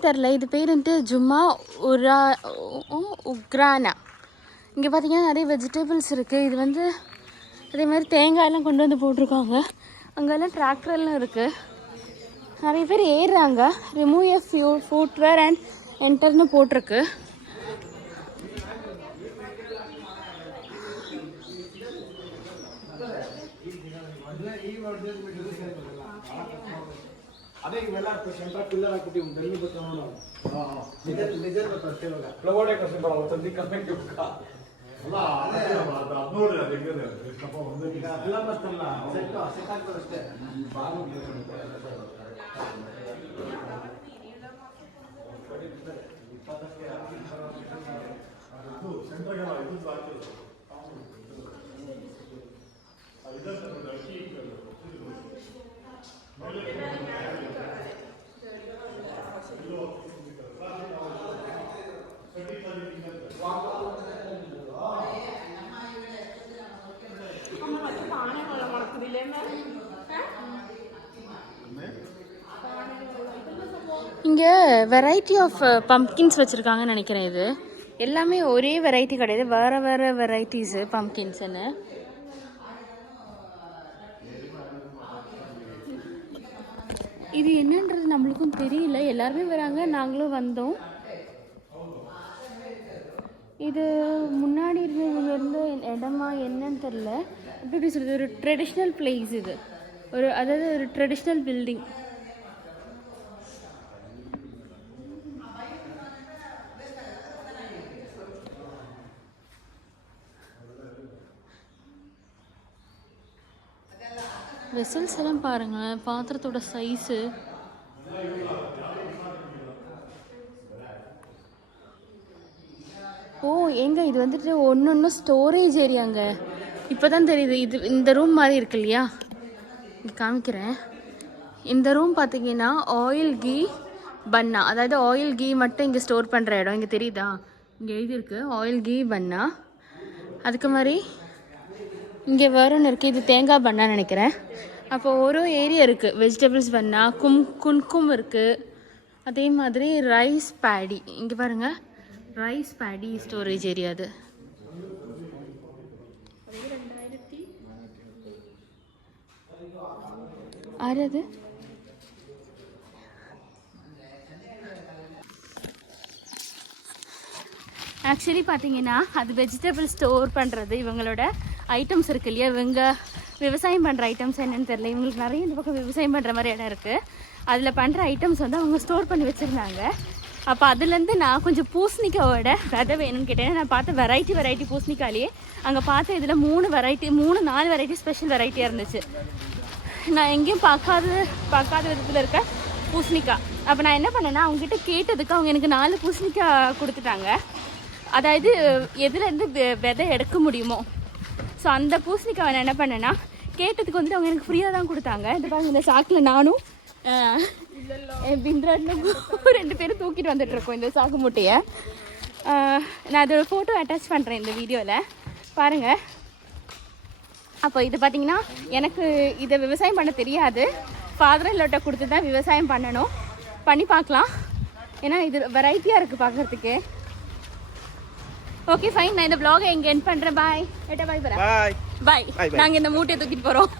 என்னன்னு தெரில, இது பேர் வந்துட்டு ஜும்மா உக்ரானா. இங்கே பார்த்தீங்கன்னா நிறைய வெஜிடபிள்ஸ் இருக்குது. இது வந்து அதே மாதிரி தேங்காயெல்லாம் கொண்டு வந்து போட்டிருக்காங்க. அங்கெல்லாம் டிராக்டர்லாம் இருக்குது. நிறைய பேர் ஏறுறாங்க. ரிமூவ் எ ஃபுட்வேர் அண்ட் என்டர்னு போட்டிருக்கு. ಅದೇ ಇವೆಲ್ಲ ಸೆಂಟ್ರ ಪಿಲ್ಲರ್ ಹಾಕ್ಬಿಟ್ಟು ಡೆಲ್ಲಿ ಬರ್ತಾನೋ ನಿಜ ಬರ್ತಾರೆ ಇವಾಗ ಪ್ಲಗೋಡೆ ಕಷ್ಟ ಬರಲ್ಲ ತಂದಿ ಕಮ್ಮಿ ಅಲ್ಲ ಅದೇ ನೋಡಿ ಅದು ಹೆಂಗಿದೆ ಎಲ್ಲ ಬರ್ತಲ್ಲ ಸೆಟ್ ಆಗ್ತದೆ ಅಷ್ಟೇ ಬಾವು ಸೆಂಟ್ರಗೆಲ್ಲ ಇದು ಹಾಕಿದ್ರು இங்கே வெரைட்டி ஆஃப் பம்ப்கின்ஸ் வச்சுருக்காங்கன்னு நினைக்கிறேன். இது எல்லாமே ஒரே வெரைட்டி கிடையாது, வேறு வேறு வெரைட்டிஸு பம்ப்கின்ஸுன்னு. இது என்னன்றது நம்மளுக்கும் தெரியல. எல்லாருமே வராங்க, நாங்களும் வந்தோம். இது முன்னாடி இருந்த இடமா என்னன்னு தெரில. எப்படி சொல்கிறது, ஒரு ட்ரெடிஷ்னல் பிளேஸ் இது. அதாவது ஒரு ட்ரெடிஷ்னல் பில்டிங். வெசல்ஸ் எல்லாம் பாருங்களேன், பாத்திரத்தோட சைஸு. ஓ எங்க இது வந்துட்டு ஒன்று ஸ்டோரேஜ் ஏரியாங்க. இப்போ தான் தெரியுது. இது இந்த ரூம் மாதிரி இருக்கு இல்லையா, இங்கே காமிக்கிறேன். இந்த ரூம் பார்த்தீங்கன்னா ஆயில் கீ பன்னா, அதாவது ஆயில் கீ மட்டும் இங்கே ஸ்டோர் பண்ணுற இடம். இங்கே தெரியுதா, இங்கே எழுதியிருக்கு ஆயில் கீ பன்னா. அதுக்கு மாதிரி இங்கே வேறொன்று இருக்குது, இது தேங்காய் பன்னான்னு நினைக்கிறேன். அப்போ ஒரு ஏரியா இருக்குது, வெஜிடபிள்ஸ் பன்னா, குன்கும் இருக்குது. அதே மாதிரி ரைஸ் பேடி, இங்கே பாருங்கள், ரைஸ் பேடி ஸ்டோரேஜ் ஏரியா. அது அது ஆக்சுவலி பார்த்தீங்கன்னா அது வெஜிடபிள் ஸ்டோர் பண்ணுறது. இவங்களோட ஐட்டம்ஸ் இருக்குது இல்லையா, இவங்க விவசாயம் பண்ணுற ஐட்டம்ஸ் என்னென்னு தெரியல. இவங்களுக்கு நிறைய இந்த பக்கம் விவசாயம் பண்ணுற மாதிரி இடம் இருக்குது. அதில் பண்ணுற ஐட்டம்ஸ் வந்து அவங்க ஸ்டோர் பண்ணி வச்சுருந்தாங்க. அப்போ அதுலேருந்து நான் கொஞ்சம் பூசணிக்காவோட விதை வேணும்னு கேட்டேன். நான் பார்த்த வெரைட்டி பூசணிக்காலேயே அங்கே பார்த்த இதில் 4 வெரைட்டி ஸ்பெஷல் வெரைட்டியாக இருந்துச்சு. நான் எங்கேயும் பார்க்காத விதத்தில் இருக்க பூசணிக்காய். அப்போ நான் என்ன பண்ணேன்னா, அவங்ககிட்ட கேட்டதுக்கு அவங்க எனக்கு 4 பூசணிக்காய் கொடுத்துட்டாங்க. அதாவது எதுலேருந்து விதை எடுக்க முடியுமோ. ஸோ அந்த பூசணிக்காய் நான் என்ன பண்ணேன்னா, கேட்டதுக்கு வந்துட்டு அவங்க எனக்கு ஃப்ரீயாக தான் கொடுத்தாங்க. இது பாருங்க, இந்த சாக்கில் நானும் பிந்திராட்னு 2 பேரும் தூக்கிட்டு வந்துட்டுருக்கோம் இந்த சாக்கு மூட்டையை. நான் அதோட ஃபோட்டோ அட்டாச் பண்ணுறேன் இந்த வீடியோவில் பாருங்கள். அப்போ இது பார்த்திங்கன்னா, எனக்கு இதை விவசாயம் பண்ண தெரியாது. ஃபாதர் இல்லோட்ட கொடுத்து தான் விவசாயம் பண்ணி பார்க்கலாம். ஏன்னா இது வெரைட்டியாக இருக்குது பார்க்குறதுக்கு. ஓகே ஃபைன், நான் இந்த vlog-ஐ இங்கே எண்ட் பண்ணுறேன். பாய். பாய். நாங்கள் இந்த மூட்டையை தூக்கிட்டு போகிறோம்.